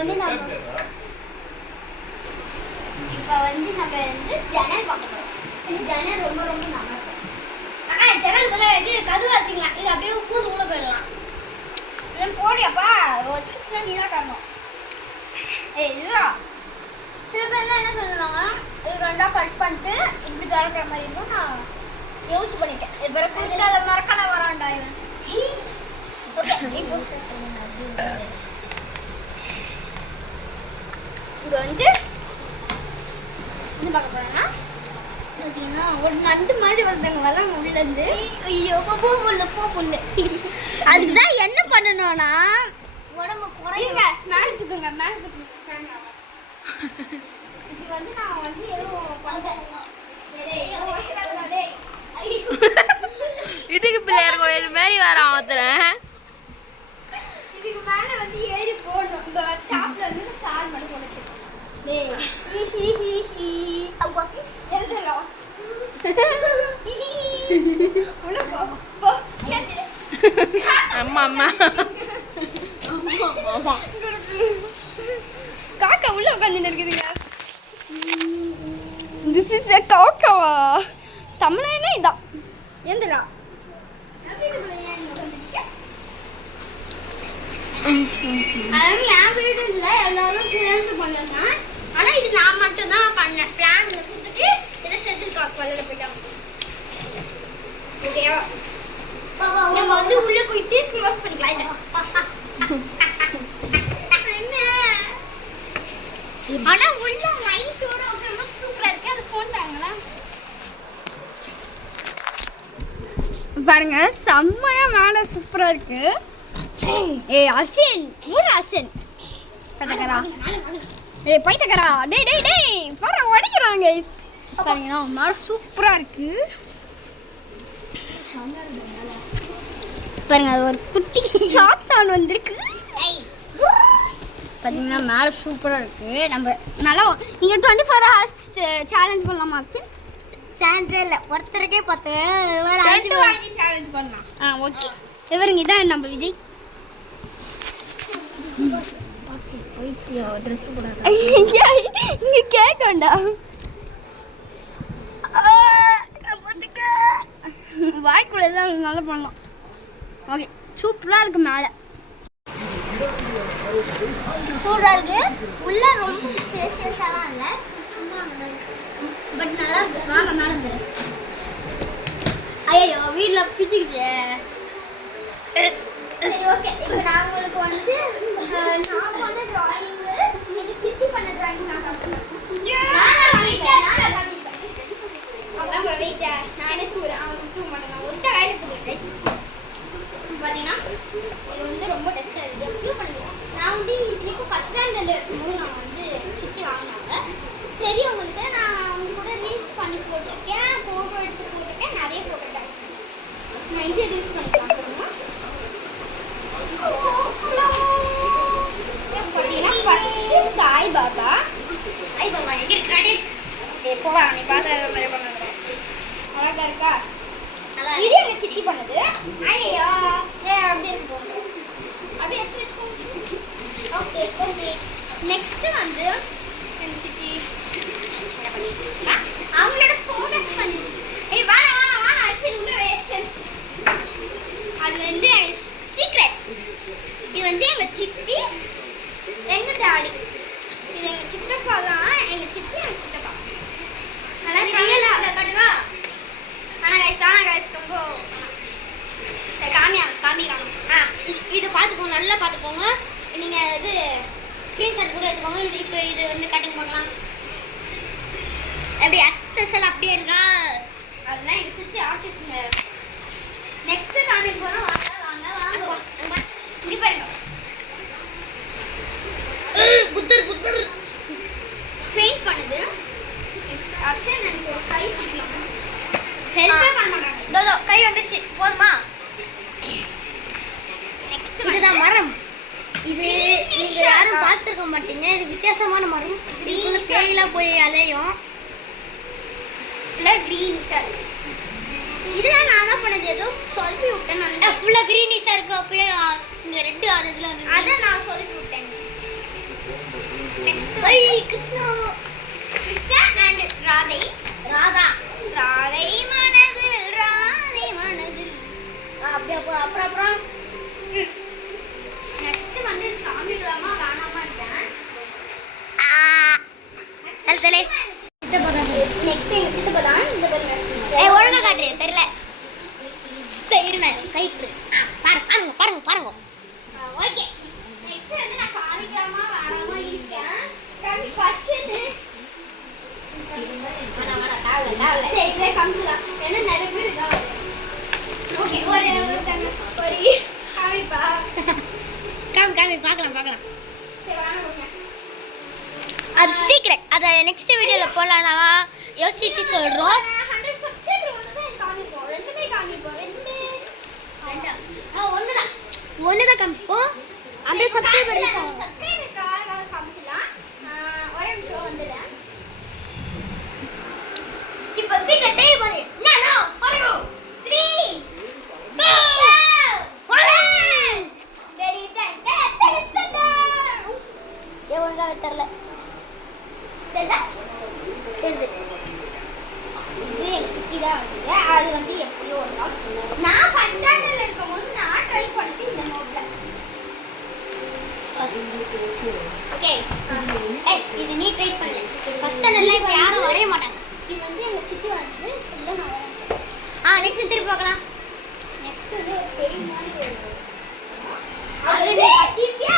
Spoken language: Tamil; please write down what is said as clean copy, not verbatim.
வந்து நம்ம ஜன்னல் பார்க்க போறோம். இந்த ஜன்னல் ரொம்ப ரொம்ப நல்லா இருக்கும். ஆனா ஜன்னலுக்குள்ள இது கதவு வச்சுக்கலாம். இது அப்படியே பூந்து உள்ள போயிடலாம். இதெல்லாம் போடியாப்பா வச்சுக்கிச்சுன்னா நீ தான் காரணம். இல்லைடா சில பேர்லாம் என்ன சொல்லுவாங்க, இது ரெண்டா கட் பண்ணிட்டு இப்படி திறக்கிற மாதிரி இருக்கும். நான் யோசிச்சு பண்ணிட்டேன். இது பிறகு குறுக்கால மறக்கால வரான்டா இவன். ஓகே இப்போ இது வந்து என்ன பார்க்க போறேன்னா பார்த்தீங்கன்னா ஒரு நண்டு மாதிரி வருதுங்க வராங்க உள்ளேருந்து. ஐயோ போ புல்லு அதுக்கு தான் என்ன பண்ணணும்னா உடம்பு குறையுங்க. மேலே தூக்குங்க இது வந்து நான் வந்து ஏதோ இதுக்கு பிள்ளையார் கோயில் மாதிரி வரான் ஒருத்தரேன். இதுக்கு மேலே வந்து ஏறி போடணும். இந்த டாப்ல வந்து ஸ்டார் மட்டும் போட்டுச்சு. அம்மா காக்கா உள்ள உட்காந்து இருக்குதுங்க. This is a காக்காவா? தமிழ்னா இதான் எந்திரா என் வீடு இல்லை, எல்லாரும் சேர்ந்து பண்ணா. ஆனால் இது நான் மட்டும் தான் பண்ணேன். பிளான் கொடுத்துட்டு இதை ஷெட்டில் காக் விளையாட போயிட்டாங்க. ஓகேவா? நம்ம வந்து உள்ளே போயிட்டு க்ளோஸ் பண்ணிக்கலாம். என்ன ஆனால் உள்ள லைட்டோட ரொம்ப சூப்பராக இருக்கு. அது போட்டாங்களா பாருங்க, செம்மையா மேலே சூப்பராக இருக்கு. ஏய் அசின் ஊர் அசின் பைத்தக்கரா ஏய் பைத்தக்கரா டேய் பாரு ஓடிக்கிறாங்க கைஸ். பாருங்க மேலே சூப்பராக இருக்கு. பாருங்க அது ஒரு குட்டி சாத்தான் வந்திருக்கு. பார்த்தீங்கன்னா மேலே சூப்பராக இருக்கு. நம்ம நல்லா இங்கே 24 hours சேலஞ்ச் பண்ணலாமா அர்ச்சன்? சான்ஸே இல்லை, ஒருத்தருக்கே 10 வேறு 5 வாங்கி சேலஞ்ச் பண்ணலாம். ஓகே இவருங்க இதான் நம்ம விஜய். இங்கே கேட்க வேண்டாம், வாய்க்குள்ள தான் நல்லா பண்ணலாம். ஓகே சூப்பராக இருக்கு. மேலே சூப்பராக இருக்கு. உள்ள ரொம்ப ஸ்பேஷியஸாலாம் இல்லை, பட் நல்லா இருக்கு. வாங்க மேலே இருந்து. ஐயோ வீட்டில் பிச்சுக்குது. சரி ஓகே, இப்போ நான் உங்களுக்கு வந்து நான் பண்ண ட்ராயிங்கு எனக்கு சித்தி பண்ண ட்ராயிங் நான் காமிக்கிறேன். நானே தூரேன், அவன் தூங்க மாட்டேன். நான் ஒத்த கையில் தூக்குறேன். பார்த்தீங்கன்னா இது வந்து ரொம்ப டெஸ்ட்டாக இருக்குது. ரிவ்யூ பண்ணுங்க. நான் வந்து இன்னைக்கு ஃபஸ்ட் ஸ்டாண்டர்ட் இருக்கும்போது நான் வந்து சித்தி வாங்கினாங்க. தெரியவங்களுக்கு நான் அவங்க கூட ரீல்ஸ் பண்ணி போட்டிருக்கேன், ஃபோட்டோ எடுத்து போட்டிருக்கேன், நிறைய போட்டிருக்கேன். நான் இன்ட்ரடியூஸ் பண்ணிக்கலாம். பார்த்தீங்கன்னா ஃபஸ்ட்டு சாய்பாபா எங்கே இருக்காடே எப்போவா நீ பார்த்த மாதிரி பண்ணது அழகா இருக்கா? இது எங்கள் சித்தி பண்ணது. ஐயோ அப்படி இருக்கு, அப்படியே எடுத்து ஓகே ஓகே. நெக்ஸ்ட்டு வந்து எங்கள் சித்தி என்ன பண்ணிட்டு அவங்களோட ஃபோட்டோஸ் பண்ணி ஏய் வாடா அச்சு உள்ள வேஸ்ட். அது வந்து சீக்ரெட். இது வந்து எங்கள் சித்தி எங்கள் டாடி. இது எங்கள் சித்தப்பா தான். எங்கள் சித்தி எங்கள் சித்தப்பா நல்லா ரியலாக கட்டுவா. ஆனால் கைஸ் ரொம்ப காமிக்கிறாங்க. இது பார்த்துக்கோங்க, நல்லா பார்த்துக்கோங்க. நீங்கள் இது ஸ்க்ரீன்ஷாட் கூட எடுத்துக்கோங்க. இது இப்போ இது வந்து கட்டிங் பார்க்கலாம். எப்படி அஸ்டல் அப்படியே இருக்கா? அதெல்லாம் எங்கள் சித்தி ஆர்டிஸ்ட்ங்க. நெக்ஸ்ட்டு காமிக்க போகிறோம். வாங்க இங்கே பாருங்க. புத்தர் பெயிண்ட் பண்ணுது. ஆக்சுவலி எனக்கு ஒரு கை பிடிக்கலாம். ஹெல்ப்பே பண்ண மாட்டாங்க. இதோ கை வந்துச்சு போதுமா? நெக்ஸ்ட் இதுதான் மரம். இது நீங்க யாரும் பார்த்துருக்க மாட்டீங்க. இது வித்தியாசமான மரம். கிரீன் பேயெல்லாம் போய் அலையும். ஃபுல்லாக க்ரீனிஷாக இருக்கு. இதெல்லாம் நான் தான் பண்ணது. ஏதோ சொல்லி விட்டேன். நான் ஃபுல்லாக க்ரீனிஷாக இருக்கு. அப்போயே இங்கே ரெட்டு ஆறுதுல அதை நான் சொல்லி விட்டேன். நெக்ஸ்ட் கிருஷ்ணா கிருஷ்ணா அண்ட் ராதை ராதை மனதில் அப்படியே அப்புறம் நெக்ஸ்ட் வந்து காமிக்கலாமா வேணாமா இருக்கேன் நெக்ஸ்ட் எங்க சித்தப்பா தான் இந்த பாருங்க ஒழுங்கா காட்டு தெரியல கை பாருங்க ஓகே நெக்ஸ்ட் வந்து நான் காமிக்கலாமா வேணாமா இருக்கேன் ஃபர்ஸ்ட் இது தாவல சரி இதை காமிக்கலாம் ஏன்னா நிறைய பேர் இருக்காங்க ஓகே ஒரு காமிப்பா காமி பார்க்கலாம் சரி வேணாம் அது சீக்ரெட் அதை நெக்ஸ்ட் வீடியோல போடலாம்னா யோசிச்சு சொல்றோம் 100 சப்ஸ்கிரைபர் வந்தா இது காமிப்போம் ரெண்டுமே காமிப்போம் ஒண்ணுதான் காமிப்போம் அந்த சப்ஸ்கிரைபர் சப்ஸ்கிரைபருக்காக காமிச்சலாம் ஒரே நிமிஷம் வந்துடுறேன் இப்போ சீக்கிரம் டே போடு நோ பாருங்க 3 2 1 ரெடி ஒழுங்கா தெரியல இது எங்க சித்தி தான் வந்து அது வந்து எப்படியோ ஒரு நாள் நான் ஃபர்ஸ்ட் ஸ்டாண்டர்ட்ல இருக்கும்போது நான் ட்ரை பண்ணிட்டு இந்த நோட்ல ஓகே இது நீ ட்ரை பண்ணல ஃபர்ஸ்ட் ஸ்டாண்டர்ட்ல இப்ப யாரும் வரைய மாட்டாங்க இது வந்து எங்க சித்தி வந்து ஃபுல்லா நான் வரையேன் நெக்ஸ்ட் திருப்பி பார்க்கலாம் நெக்ஸ்ட் வந்து ஒரு பெரிய மாதிரி அது திவ்யா